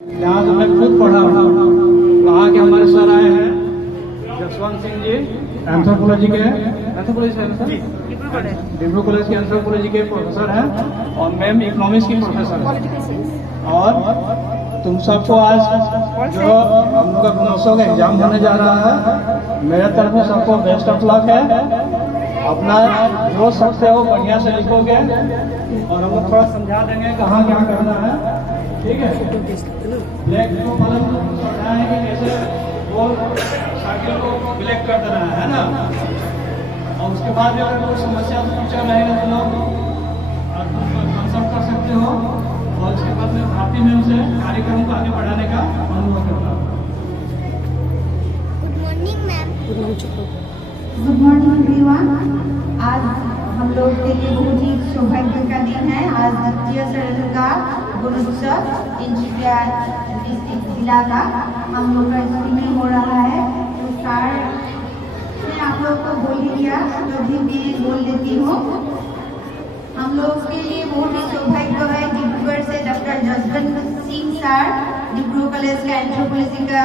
यहाँ तो मैं खुद पढ़ा हूँ। वहाँ के हमारे सर आए हैं जसवंत सिंह जी, एंथ्रोपोलॉजी के डिब्रू कॉलेज के एंथ्रोपोलॉजी के प्रोफेसर हैं, और मैम इकोनॉमिक्स की प्रोफेसर हैं। और तुम सबको आज जो हम लोग का गुणोत्सव का एग्जाम होने जा रहा है, मेरे तरफ से सबको बेस्ट ऑफ लक है। अपना जो सकते हो बढ़िया से लिखोगे, और हम लोग थोड़ा समझा देंगे कहाँ क्या करना है, ठीक है। ब्लैक को मतलब समझा है कि कैसे वो सर्किल को ब्लैक कर देना है ना। और उसके बाद भी अगर कोई समस्या पूछा रहेगा तो लोग कंसल्ट कर सकते हो। और उसके बाद में भारती में उसे कार्यक्रम को आगे बढ़ाने का अनुभव करता हूँ। Good morning ma'am. Good morning everyone. आज हम लोग के लिए बहुत ही सौभाग्य का दिन है। आज द्वितीय चरण का गुणोत्सव तिनसुकिया डिस्ट्रिक्ट जिला का हम लोग का स्कूल में हो रहा है। तो सर ने आप लोग को बोल दिया, तो भी मैं बोल देती हूँ। हम लोग के लिए बहुत ही सौभाग्य है, डिब्रूगढ़ से doctor Jaswant Singh sir, Dibru college का एंथ्रोपोलॉजी का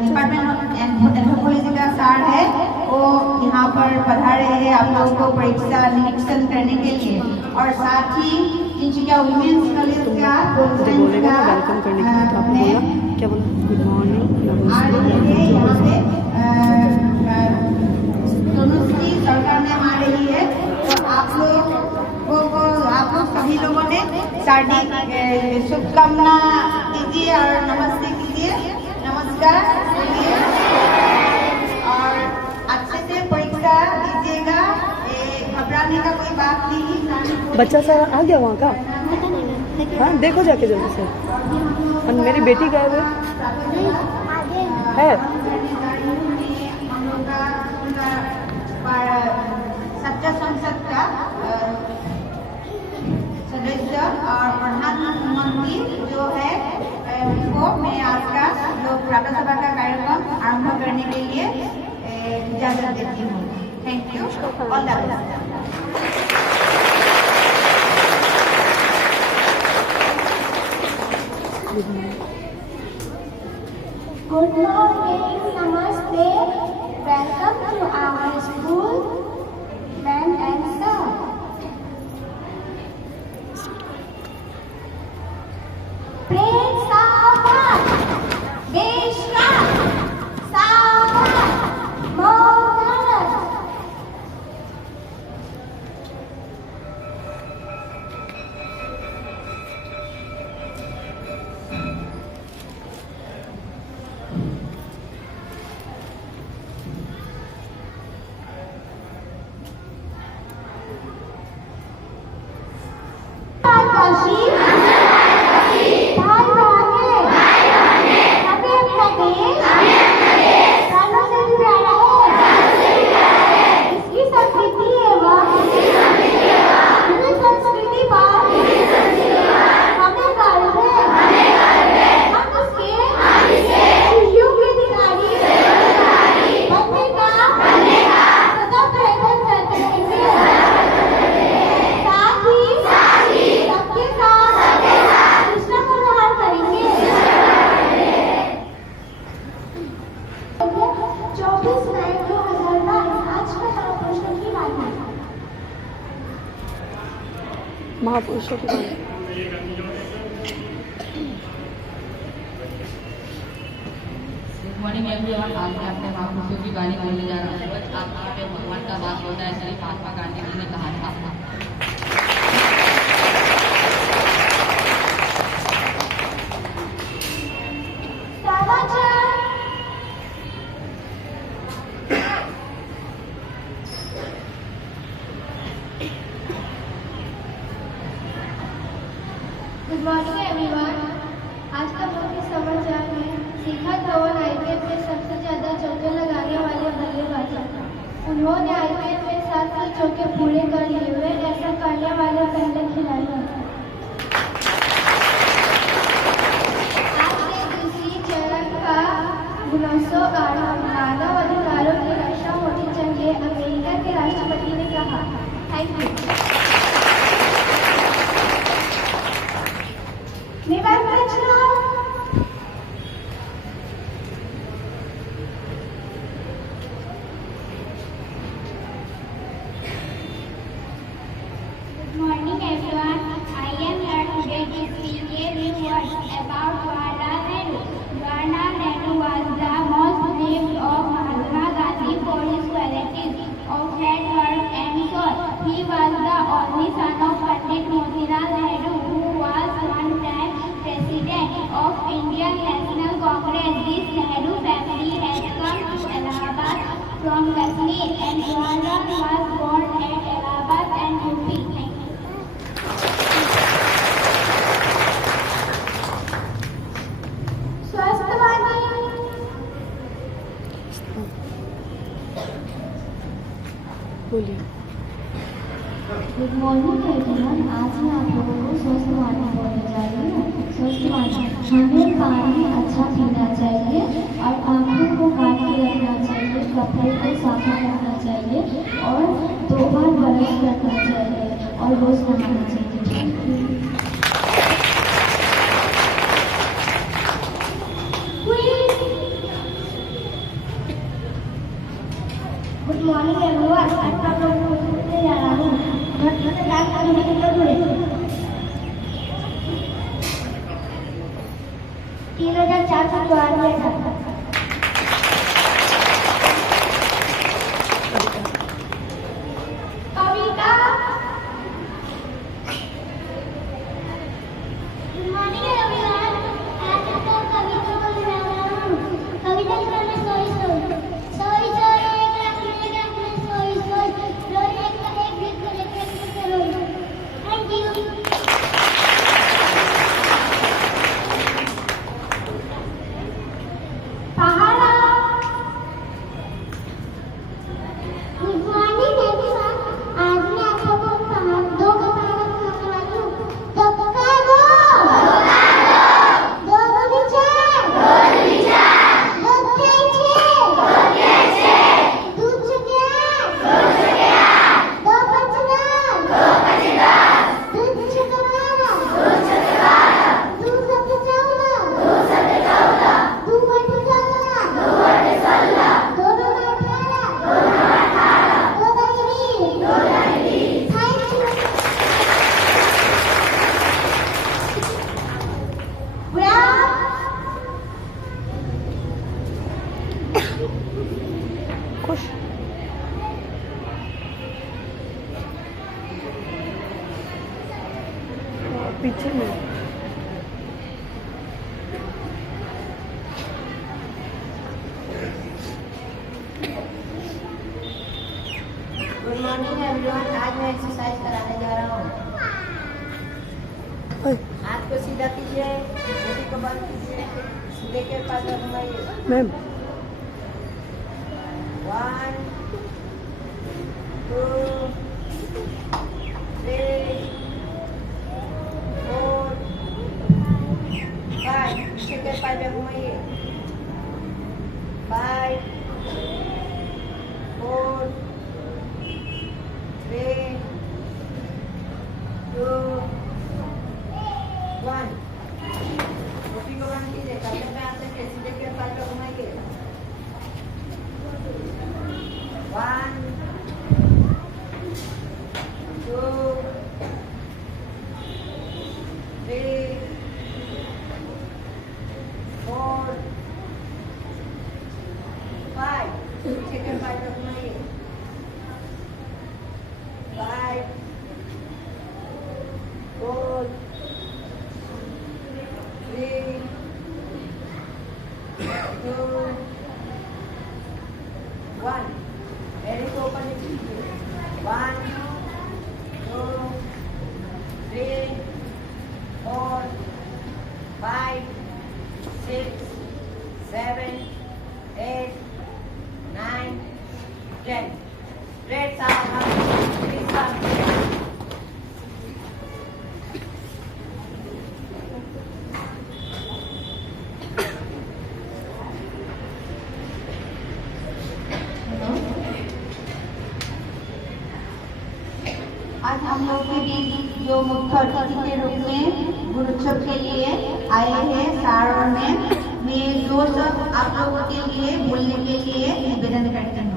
डिपार्टमेंट ऑफ एंथ्रोपोलॉजी का सर है, वो यहाँ पर पधारे हैं आप लोगों को परीक्षा निरीक्षण करने के लिए। और साथ ही तिनसुकिया वुमेन्स कॉलेज का वेलकम करने के लिए तो आपने बोला क्या बोला? गुड मॉर्निंग, यहाँ पे तनुश्री सरकार ने आ रही है। तो आप लोग सभी लोगों ने शादी शुभकामना कीजिए और नमस्ते कीजिए, नमस्कार कीजिए, और अच्छे से परीक्षा दीजिएगा। घबराने का कोई बात नहीं। बच्चा सारा आ गया वहाँ का? हाँ, देखो जाके जल्दी से। और मेरी बेटी गए हुए है। सत्ता संसद का सदस्य और प्रधानमंत्री जो है उनको मैं आज का जो प्रातः सभा का कार्यक्रम आरंभ करने के लिए इजाजत देती हूँ। Thank you, all the best. Good morning, namaste. Welcome to our school, ma'am and sir. Praise Savat, Vishwas, Savat, Modanas. Kashi, Bhai Bhane, Nabhi Pradesh, सालों से भी प्यारा है। इसकी संस्कृति एवं हिंदी संस्कृति पर हमें गर्व है। हम इसके योग्य अधिकारी बनने का सदा प्रयत्न करते रहेंगे। साथ ही सबके साथ कृष्ण को व्यवहार करेंगे। 24 मई 2022 आज का महापुरुषों की वाणी। महापुरुषों की बात। Good morning everyone. आज मैं अपने महापुरुषों की वाणी बोलने जा रहा हूँ। आपके पे भगवान का वास होता है, इसलिए महात्मा गांधी जी ने कहा था। Good morning everyone. आज का मुख्य समाचार है शिखर धवन आईपीएल में सबसे ज्यादा चौके लगाने वाले बल्लेबाज। उन्होंने आईपीएल में 7 चौके पूरे कर लिए हुए, ऐसा Indian National Congress, this Nehru family has come to Allahabad from Kashmir, and Jawaharlal was born at Allahabad and UP. Thank you. स्वस्थवाणी बोलिए। गुड मॉर्निंग एवरीवन, आज मैं आप लोगों को स्वस्थवाणी बोलने जा रही हूँ। स्वस्थवाणी, हमें पानी अच्छा पीना चाहिए और आंखों को काट के रखना चाहिए, कपड़े को साफ रखना चाहिए और 2 बार ब्रश करना चाहिए और रोज नहाना चाहिए। गुड मॉर्निंग एवरीवन, आज मैं आप लोगों को पूछने जा रहा हूँ घर से दांत कितने जुड़े? 3484 था। कविता। गुड मॉर्निंग एवरीवन, आज मैं कविता बोलने जा रहा हूँ। कविता का नाम है सोई सोई। सोई सोई एक लाख में सोई सोई, रोई एक का एक दिन को लेकर रोई। Thank you. पहाड़ा। गुड मॉर्निंग एवरीवन, आज मैं आप लोगों को 2 का पहाड़ा सुनाने वाली हूँ। 2 का 2 2 दूनी 4 2 तीन 6 दूध छके 2 पंच 10 दूध छके 12 दूध सत्ते 14 2 8 16 2 9 18 2 20 थैंक यू। खुश। पीछे में गुड मॉर्निंग एवरीवन, आज मैं एक्सरसाइज कराने जा रहा हूँ। ओए, हाथ को सीधा कीजिए, बॉडी को बंद कीजिए, सीधे के पास घुमाइए। मैम 1 2 3 4 5 पीछे के पास घुमाइए। 5 4 3 2 1 टोपी को बंद कीजिए, कमर में हाथ रखिए, सीधे के पास घुमाइए। 1 2 3 4 5 पीछे के पास घुमाइए। 5 4 3 2 1 Very open it. 1 2 3 4 5 6 7 8 9 10 Great sound. Please come. आज हम लोग के बीच जो मुख्य अतिथि के रूप में गुरुत्सव के लिए आए हैं सार और मैम, मैं जो सब आप लोगों के लिए बोलने के लिए निवेदन करती हूँ।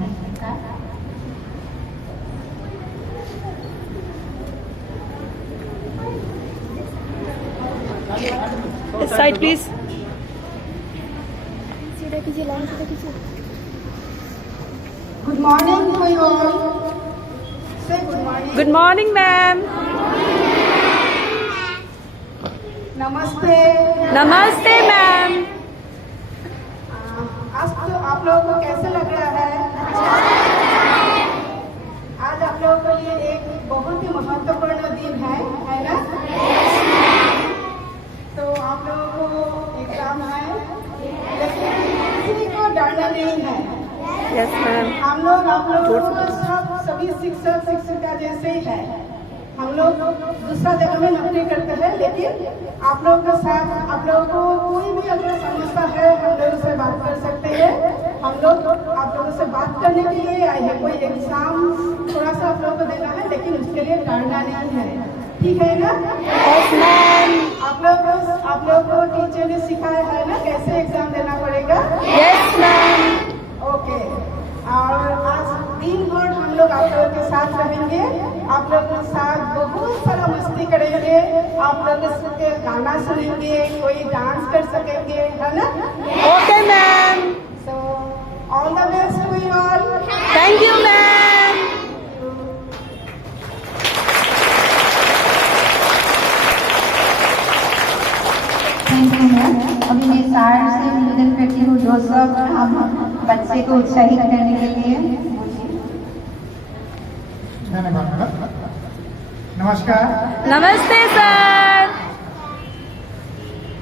Side please. सीधा कीजिए, लाइन सीधा कीजिए। Good morning to you all. से good morning. Good morning ma'am. नमस्ते। नमस्ते मैम। आप लोगों को कैसे लग रहा है? आज आप लोगों के लिए एक बहुत ही महत्वपूर्ण दिन है ना? तो आप लोगों को एग्जाम है, लेकिन किसी को डरना नहीं है। Yes ma'am. हम लोग आप लोगों को सभी शिक्षक शिक्षिका जैसे ही है। हम लोग दूसरा जगह में नौकरी करते हैं, लेकिन आप लोगों के साथ आप लोगों को कोई भी अगर समस्या है हम लोग से बात कर सकते हैं। हम लोग आप लोगों से बात करने के लिए आए हैं। कोई एग्जाम थोड़ा सा आप लोगों को देना है, लेकिन उसके लिए डरना नहीं है, ठीक है ना? Yes ma'am. आप लोग को टीचर ने सिखाया है ना कैसे एग्जाम देना पड़ेगा? Yes ma'am. ओके। और आज दिन भर हम लोग आप लोगों के साथ रहेंगे। आप लोग के साथ बहुत सारा मस्ती करेंगे। आप लोग के गाना सुनेंगे, कोई डांस कर सकेंगे, है ना? Okay ma'am. So all the best to you all. Thank you ma'am. Thank you ma'am. अभी मैं सार से निवेदन करती हूँ जो सब हम बच्चे को उत्साहित करने के लिए। धन्यवाद मैडम। नमस्कार। नमस्ते सर।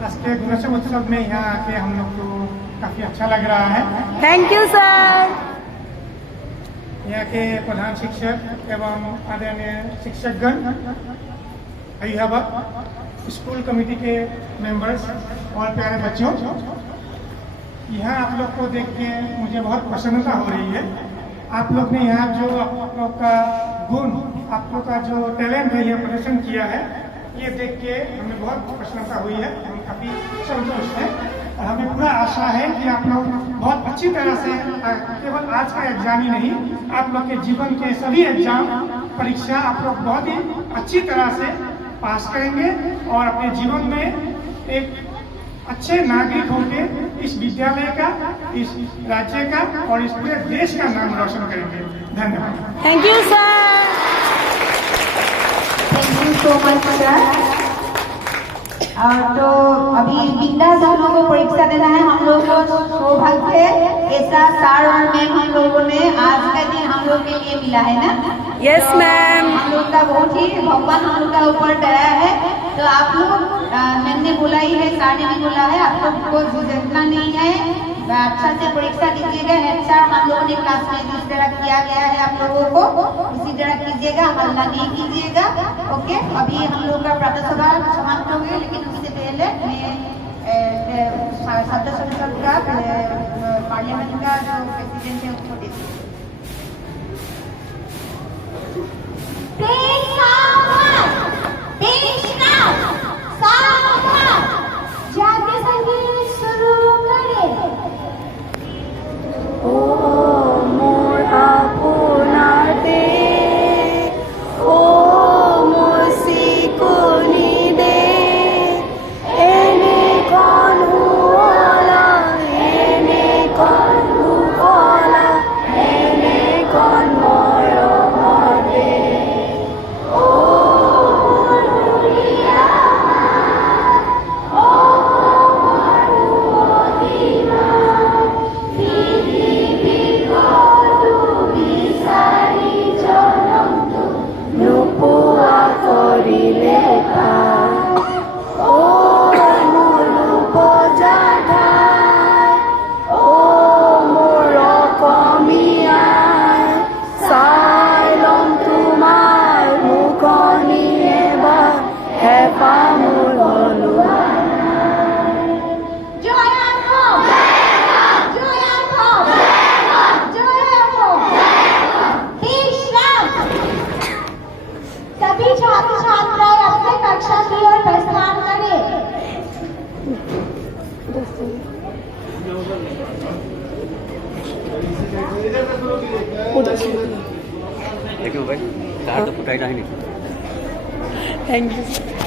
आज के गुणोत्सव उत्सव में यहाँ आके हम लोग को काफी अच्छा लग रहा है। Thank you sir. यहाँ के प्रधान शिक्षक एवं आदरणीय शिक्षकगण, अभिभावक, स्कूल कमेटी के मेंबर्स और प्यारे बच्चों, यहाँ आप लोग को देख के मुझे बहुत प्रसन्नता हो रही है। आप लोग ने यहाँ जो आप लोग का गुण, आप लोग का जो टैलेंट है यह प्रदर्शन किया है, ये देख के हमें बहुत प्रसन्नता हुई है। हम काफी संतुष्ट हैं और हमें पूरा आशा है कि आप लोग बहुत अच्छी तरह से केवल आज का एग्जाम ही नहीं, आप लोग के जीवन के सभी एग्जाम परीक्षा आप लोग बहुत ही अच्छी तरह से पास करेंगे और अपने जीवन में एक अच्छे नागरिक होंगे, इस विद्यालय का, इस राज्य का और इस पूरे देश का नाम रोशन करेंगे। धन्यवाद। Thank you sir. Thank you so much sir. तो अभी बिंदास हम लोगों को परीक्षा देना है। हम लोग को सौभाग्य ऐसा सर और मैम हम लोगों ने आज का दिन हम लोग के लिए मिला है ना? Yes ma'am. हम लोग का बहुत ही भगवान हम लोग का ऊपर डरा है। तो आप लोग मैम ने बोला ही है, सर ने भी बोला है, आप लोग को झिझकना नहीं है, अच्छा से परीक्षा दीजिएगा। अच्छा हम लोगों ने क्लास में जिस तरह किया गया है आप लोगों को इसी तरह कीजिएगा, हल्ला नहीं कीजिएगा। ओके, अभी हम लोग का प्रातः सभा समाप्त हो गई, लेकिन उससे पहले मैं शब्द संसद का पार्लियामेंट का जो प्रेसिडेंट है उसको देती हूँ। जाके संगीत शुरू करें। ओ मोर आपना दे, ओ मोर सिकुनी दे, एने कौन हुआला, एने कौन हुआला, एने कौन मोरो दे। ओ सभी छात्र छात्राएं अपने कक्षा की ओर प्रस्थान करें। देखो भाई, चार तो फुटाई नहीं। Thank you.